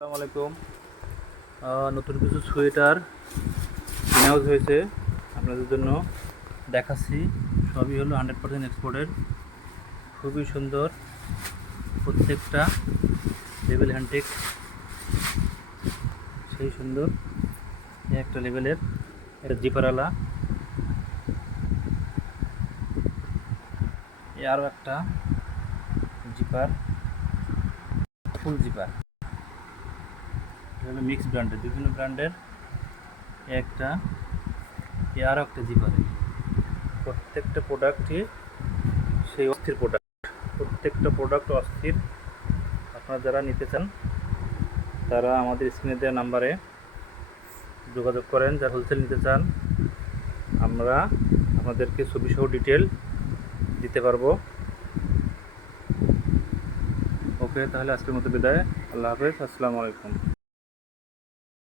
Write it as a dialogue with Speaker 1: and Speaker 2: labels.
Speaker 1: আসসালামু নতুন কিছু সোয়েটার ইনহাউস হয়েছে। আপনাদের জন্য দেখাচ্ছি। সবই হলো হান্ড্রেড পার্সেন্ট এক্সপোর্টের খুবই সুন্দর। প্রত্যেকটা লেভেল হ্যান্ডটেক সেই সুন্দর। একটা লেভেলের এটা জিপারওয়ালা এ আরও একটা জিপার ফুল জিপার এটা হলো মিক্স ব্র্যান্ডের বিভিন্ন ব্র্যান্ডের একটা আরও একটা জিপারে প্রত্যেকটা প্রোডাক্টই সেই অস্থির প্রোডাক্ট প্রত্যেকটা প্রোডাক্ট অস্থির। আপনারা যারা নিতে চান, তারা আমাদের স্ক্রিনে দেওয়া নাম্বারে যোগাযোগ করেন। যারা হোলসেল নিতে চান, আমরা আপনাদেরকে ছবি সহ ডিটেল দিতে পারব। ওকে তাহলে আজকের মতো বিদায়। আল্লাহ হাফেজ, আসসালামু আলাইকুম।